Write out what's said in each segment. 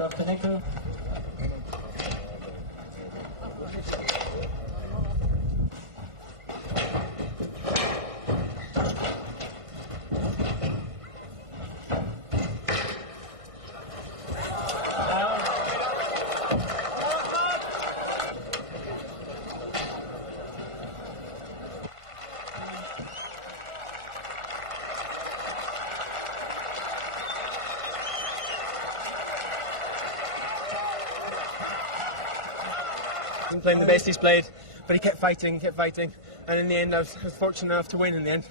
Dr. Nicol. Playing the best he's played, but he kept fighting, and in the end I was fortunate enough to win in the end.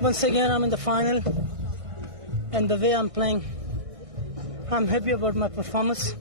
Once again, I'm in the final, and the way I'm playing, I'm happy about my performance.